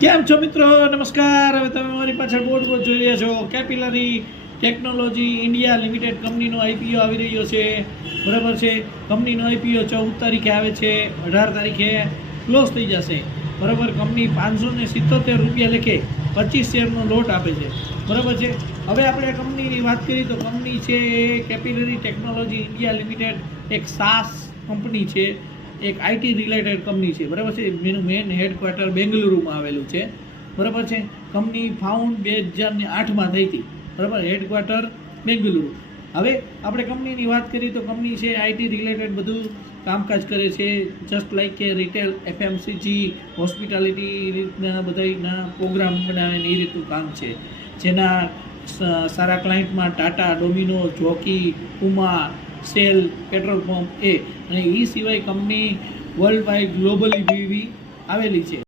કેમ છો મિત્રો? નમસ્કાર. હવે તમે મારી પાછળ બોર્ડ પર જોઈ રહ્યા છો કેપિલરી ટેકનોલોજી ઇન્ડિયા લિમિટેડ કંપનીનો આઈપીઓ આવી રહ્યો છે. બરાબર છે. કંપનીનો આઈપીઓ 14 તારીખે આવે છે, 18 તારીખે ક્લોઝ થઈ જશે. બરાબર. કંપની 577 રૂપિયા લેખે 25 શેરનો લોટ આપે છે. બરાબર છે. હવે આપણે કંપનીની વાત કરીએ તો કંપની છે કેપિલરી ટેકનોલોજી ઇન્ડિયા લિમિટેડ એક SaaS કંપની છે, એક આઈટી રિલેટેડ કંપની છે. બરાબર છે. એનું મેન હેડક્વાર્ટર બેંગલુરુમાં આવેલું છે. બરાબર છે. કંપની ફાઉન્ડ 2008માં થઈ હતી. બરાબર. હેડક્વાર્ટર બેંગલુરુ. હવે આપણે કંપનીની વાત કરીએ તો કંપની છે આઈટી રિલેટેડ બધું કામકાજ કરે છે. જસ્ટ લાઈક કે રિટેલ, એફએમસીજી, હોસ્પિટાલિટી રીતના બધાના પ્રોગ્રામ બનાવે ને એ રીતનું કામ છે. જેના સારા ક્લાયન્ટમાં Tata, Domino's, Jockey, Puma, Shell, petrol pump અને એ સિવાય કંપની વર્લ્ડ વાઇડ ગ્લોબલી આવેલી છે.